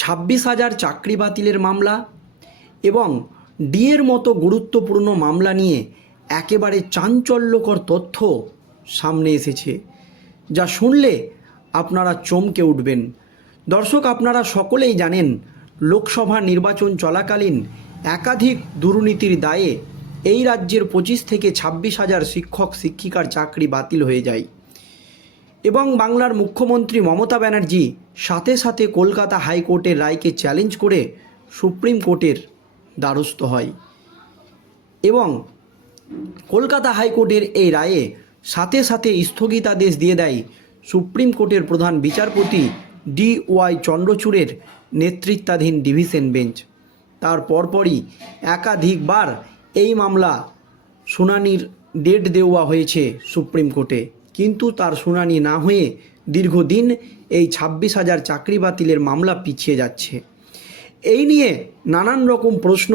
ছাব্বিশ হাজার চাকরি বাতিলের মামলা এবং ডিএর মতো গুরুত্বপূর্ণ মামলা নিয়ে একেবারে চাঞ্চল্যকর তথ্য সামনে এসেছে, যা শুনলে আপনারা চমকে উঠবেন। দর্শক, আপনারা সকলেই জানেন, লোকসভা নির্বাচন চলাকালীন একাধিক দুর্নীতির দায়ে এই রাজ্যের পঁচিশ থেকে ছাব্বিশ হাজার শিক্ষক, শিক্ষিকার চাকরি বাতিল হয়ে যায়। এবং বাংলার মুখ্যমন্ত্রী মমতা ব্যানার্জি সাথে সাথে কলকাতা হাইকোর্টের রায়কে চ্যালেঞ্জ করে সুপ্রিম কোর্টের দ্বারস্থ হয়। এবং কলকাতা হাইকোর্টের এই রায়ে সাথে সাথে স্থগিতাদেশ দিয়ে দেয় সুপ্রিম কোর্টের প্রধান বিচারপতি ডি ওয়াই চন্দ্রচূড়ের নেতৃত্বাধীন ডিভিশন বেঞ্চ। তার পরপরই একাধিকবার এই মামলা শুনানির ডেট দেওয়া হয়েছে সুপ্রিম কোর্টে। কিন্তু তার শুনানি না হয়ে দীর্ঘদিন এই ছাব্বিশ হাজার চাকরি বাতিলের মামলা পিছিয়ে যাচ্ছে। এই নিয়ে নানান রকম প্রশ্ন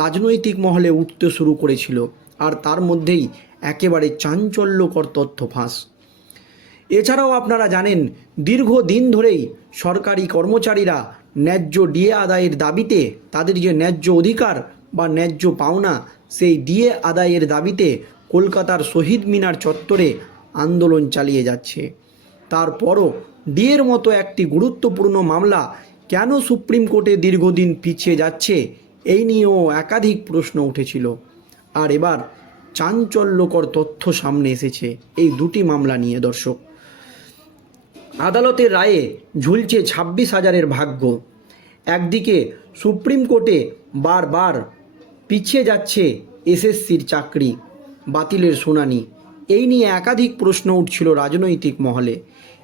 রাজনৈতিক মহলে উঠতে শুরু করেছিল, আর তার মধ্যেই একেবারে চাঞ্চল্যকর তথ্য ফাঁস। এছাড়াও আপনারা জানেন, দীর্ঘদিন ধরেই সরকারি কর্মচারীরা ন্যায্য ডিএ আদায়ের দাবিতে তাদের যে ন্যায্য অধিকার বা ন্যায্য পাওনা, সেই ডিএ আদায়ের দাবিতে কলকাতার শহীদ মিনার চত্বরে আন্দোলন চালিয়ে যাচ্ছে। তারপরও ডিএর মতো একটি গুরুত্বপূর্ণ মামলা কেন সুপ্রিম কোর্টে দীর্ঘদিন পিছিয়ে যাচ্ছে, এই নিয়েও একাধিক প্রশ্ন উঠেছিল। আর এবার চাঞ্চল্যকর তথ্য সামনে এসেছে এই দুটি মামলা নিয়ে, দর্শক। আদালতের রায়ে ঝুলছে ছাব্বিশ হাজারের ভাগ্য। একদিকে সুপ্রিম কোর্টে বারবার পিছিয়ে যাচ্ছে এসএসসির চাকরি, বাতিলের শুনানি। এই নিয়ে একাধিক প্রশ্ন উঠছিল রাজনৈতিক মহলে।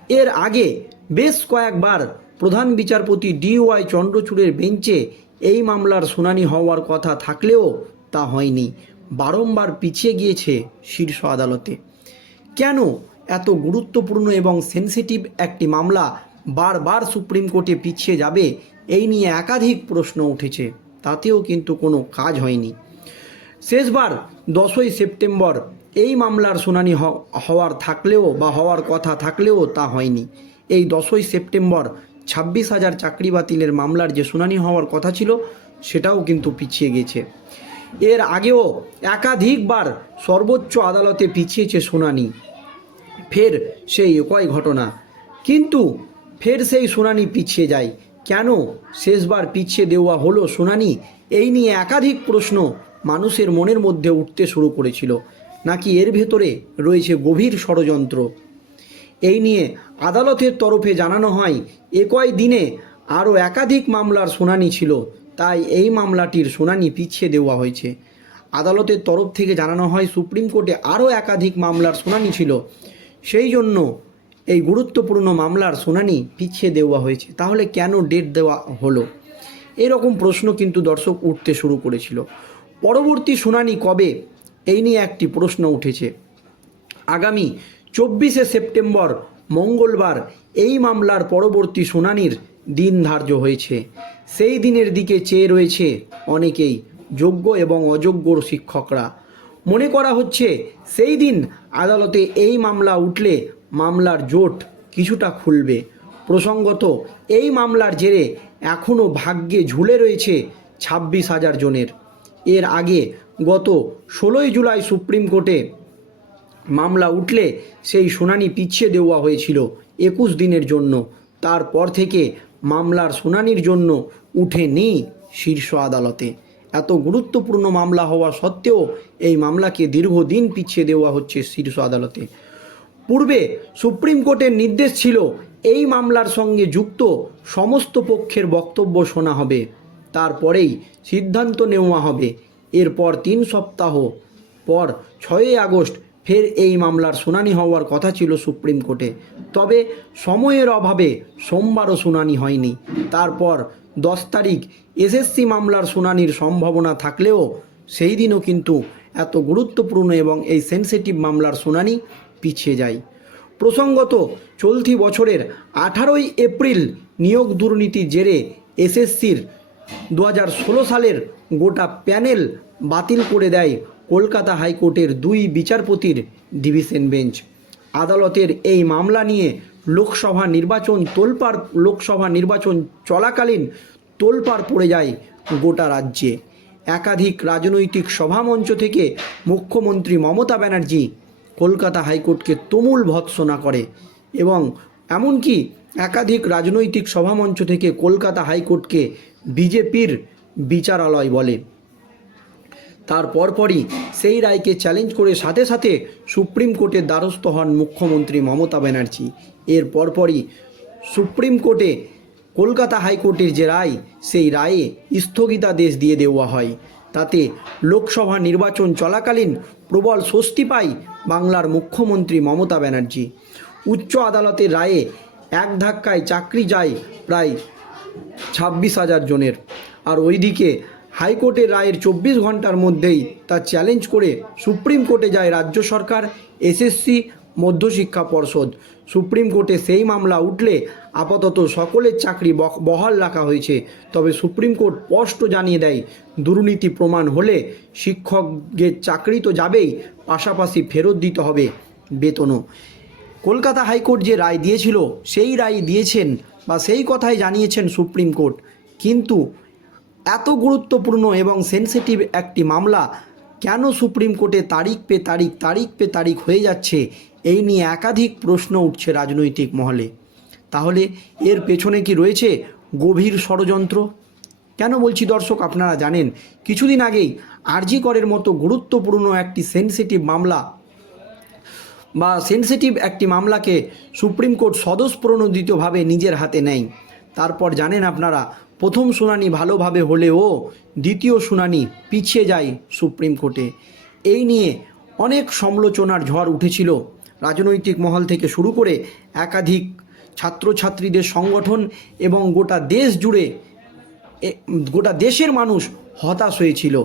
এর আগে বেশ কয়েকবার প্রধান বিচারপতি ডিওয়াই চন্দ্রচূড়ের বেঞ্চে এই মামলার শুনানি হওয়ার কথা থাকলেও তা হয়নি। বারংবার পিছিয়ে গিয়েছে শীর্ষ আদালতে। কেন এত গুরুত্বপূর্ণ এবং সেনসিটিভ একটি মামলা বারবার সুপ্রিম কোর্টে পিছিয়ে যাবে এই নিয়ে একাধিক প্রশ্ন উঠেছে, তাতেও কিন্তু কোনো কাজ হয়নি। শেষবার দশই সেপ্টেম্বর এই মামলার শুনানি হওয়ার থাকলেও বা হওয়ার কথা থাকলেও তা হয়নি। এই দশই সেপ্টেম্বর ছাব্বিশ হাজার চাকরি বাতিলের মামলার যে শুনানি হওয়ার কথা ছিল, সেটাও কিন্তু পিছিয়ে গেছে। এর আগেও একাধিকবার সর্বোচ্চ আদালতে পিছিয়েছে শুনানি। ফের সেই একই ঘটনা। কিন্তু ফের সেই শুনানি পিছিয়ে যায়। কেন শেষবার পিছিয়ে দেওয়া হলো শুনানি, এই নিয়ে একাধিক প্রশ্ন মানুষের মনের মধ্যে উঠতে শুরু করেছিল। নাকি এর ভেতরে রয়েছে গভীর ষড়যন্ত্র? এই নিয়ে আদালতের তরফে জানানো হয়, একই দিনে আরও একাধিক মামলার শুনানি ছিল, তাই এই মামলাটির শুনানি পিছিয়ে দেওয়া হয়েছে। আদালতের তরফ থেকে জানানো হয়, সুপ্রিম কোর্টে আরও একাধিক মামলার শুনানি ছিল। সেই জন্য এই গুরুত্বপূর্ণ মামলার শুনানি পিছিয়ে দেওয়া হয়েছে। তাহলে কেন ডেট দেওয়া হলো? এরকম প্রশ্ন কিন্তু দর্শক উঠতে শুরু করেছিল। পরবর্তী শুনানি কবে এই নিয়ে একটি প্রশ্ন উঠেছে। আগামী চব্বিশে সেপ্টেম্বর মঙ্গলবার এই মামলার পরবর্তী শুনানির দিন ধার্য হয়েছে। সেই দিনের দিকে চেয়ে রয়েছে অনেকেই যোগ্য এবং অযোগ্য শিক্ষকরা। মনে করা হচ্ছে সেই দিন আদালতে এই মামলা উঠলে মামলার জোট কিছুটা খুলবে। প্রসঙ্গত, এই মামলার জেরে এখনও ভাগ্যে ঝুলে রয়েছে ছাব্বিশ হাজার জনের। এর আগে গত ষোলোই জুলাই সুপ্রিম কোর্টে মামলা উঠলে সেই শুনানি পিছিয়ে দেওয়া হয়েছিল একুশ দিনের জন্য। তারপর থেকে মামলার শুনানির জন্য উঠেনি শীর্ষ আদালতে। এত গুরুত্বপূর্ণ মামলা হওয়া সত্ত্বেও এই মামলাকে দীর্ঘদিন পিছিয়ে দেওয়া হচ্ছে শীর্ষ আদালতে। পূর্বে সুপ্রিম কোর্টের নির্দেশ ছিল, এই মামলার সঙ্গে যুক্ত সমস্ত পক্ষের বক্তব্য শোনা হবে। তারপরেই সিদ্ধান্ত নেওয়া হবে। এরপর তিন সপ্তাহ পর ছয়ই আগস্ট ফের এই মামলার শুনানি হওয়ার কথা ছিল সুপ্রিম কোর্টে। তবে সময়ের অভাবে সোমবারও শুনানি হয়নি। তারপর দশ তারিখ এসএসসি মামলার শুনানির সম্ভাবনা থাকলেও সেই দিনও কিন্তু এত গুরুত্বপূর্ণ এবং এই সেনসিটিভ মামলার শুনানি পিছিয়ে যায়। প্রসঙ্গত চলতি বছরের আঠারোই এপ্রিল নিয়োগ দুর্নীতির জেরে এসএসসির দু হাজার ষোলো সালের গোটা প্যানেল বাতিল করে দেয় কলকাতা হাইকোর্টের দুই বিচারপতির ডিভিশন বেঞ্চ। আদালতের এই মামলা নিয়ে লোকসভা নির্বাচন তোলপাড়, লোকসভা নির্বাচন চলাকালীন তোলপাড় পড়ে যায় গোটা রাজ্যে। একাধিক রাজনৈতিক সভামঞ্চ থেকে মুখ্যমন্ত্রী মমতা ব্যানার্জি কলকাতা হাইকোর্টকে তুমুল ভৎসনা করে এবং এমনকি একাধিক রাজনৈতিক সভামঞ্চ থেকে কলকাতা হাইকোর্টকে বিজেপির বিচারালয় বলে। তার পরপরই সেই রায়কে চ্যালেঞ্জ করে সাথে সাথে সুপ্রিম কোর্টের দ্বারস্থ হন মুখ্যমন্ত্রী মমতা ব্যানার্জি। এর পরপরই সুপ্রিম কোর্টে কলকাতা হাইকোর্টের যে রায়, সেই রায়ে স্থগিতাদেশ দিয়ে দেওয়া হয়। তাতে লোকসভা নির্বাচন চলাকালীন প্রবল স্বস্তি পায় বাংলার মুখ্যমন্ত্রী মমতা ব্যানার্জি। উচ্চ আদালতের রায়ে এক ধাক্কায় চাকরি যায় প্রায় ছাব্বিশ হাজার জনের। আর ওইদিকে হাইকোর্টের রায়ের চব্বিশ ঘণ্টার মধ্যেই তা চ্যালেঞ্জ করে সুপ্রিম কোর্টে যায় রাজ্য সরকার, এসএসসি, মধ্যশিক্ষা পর্ষদ। সুপ্রিম কোর্টে সেই মামলা উঠলে আপাতত সকলের চাকরি বহ- বহাল রাখা হয়েছে। তবে সুপ্রিম কোর্ট স্পষ্ট জানিয়ে দেয়, দুর্নীতি প্রমাণ হলে শিক্ষকদের চাকরি তো যাবেই, পাশাপাশি ফেরত দিতে হবে বেতনও। কলকাতা হাইকোর্ট যে রায় দিয়েছিল, সেই রায় দিয়েছেন বা সেই কথাই জানিয়েছেন সুপ্রিম কোর্ট। কিন্তু এত গুরুত্বপূর্ণ এবং সেনসিটিভ একটি মামলা কেন সুপ্রিম কোর্টে তারিখ পে তারিখ তারিখ পে তারিখ হয়ে যাচ্ছে, এই নিয়ে একাধিক প্রশ্ন উঠছে রাজনৈতিক মহলে। তাহলে এর পেছনে কি রয়েছে গভীর ষড়যন্ত্র? কেন বলছি দর্শক, আপনারা জানেন, কিছুদিন আগেই আরজি করের মতো গুরুত্বপূর্ণ একটি সেনসিটিভ মামলা বা সেনসিটিভ একটি মামলাকে সুপ্রিম কোর্ট স্বতঃস্ফূর্ণোদিতভাবে নিজের হাতে নেয়। তারপর জানেন আপনারা, প্রথম শুনানি ভালোভাবে হলেও দ্বিতীয় শুনানি পিছিয়ে যায় সুপ্রিম কোর্টে। এই নিয়ে অনেক সমালোচনার ঝড় উঠেছিল। রাজনৈতিক মহল থেকে শুরু করে একাধিক ছাত্রছাত্রীদের সংগঠন এবং গোটা দেশ জুড়ে গোটা দেশের মানুষ হতাশ হয়েছিল।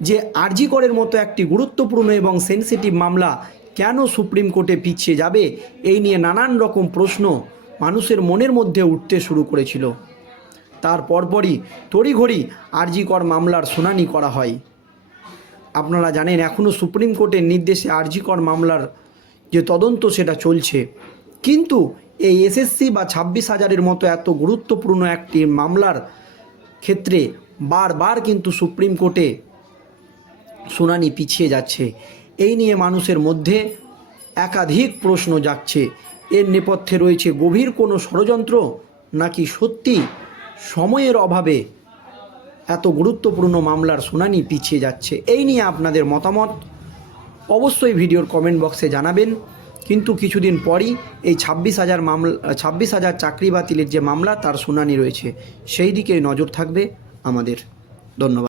যে আরজি করের মতো একটি গুরুত্বপূর্ণ এবং সেনসিটিভ মামলা কেন সুপ্রিম কোর্টে পিছিয়ে যাবে? এই নিয়ে নানান রকম প্রশ্ন মানুষের মনের মধ্যে উঠতে শুরু করেছিল। তার পরপরই তড়িঘড়ি আরজি কর মামলার শুনানি করা হয়। আপনারা জানেন এখনও সুপ্রিম কোর্টের নির্দেশে আরজি কর মামলার যে তদন্ত সেটা চলছে। কিন্তু এই এসএসসি বা ছাব্বিশ হাজারের মতো এত গুরুত্বপূর্ণ একটি মামলার ক্ষেত্রে বারবার কিন্তু সুপ্রিম কোর্টে শুনানি পিছিয়ে যাচ্ছে। এই নিয়ে মানুষের মধ্যে একাধিক প্রশ্ন যাচ্ছে এর নেপথ্যে রয়েছে গভীর কোনো ষড়যন্ত্র? নাকি সত্যি সময়ের অভাবে এত গুরুত্বপূর্ণ মামলার শুনানি পিছিয়ে যাচ্ছে? এই নিয়ে আপনাদের মতামত অবশ্যই ভিডিওর কমেন্ট বক্সে জানাবেন। কিন্তু কিছুদিন পরই এই ছাব্বিশ হাজার মামলা, ছাব্বিশ হাজার চাকরি বাতিলের যে মামলা, তার শুনানি রয়েছে। সেই দিকে নজর থাকবে আমাদের। ধন্যবাদ।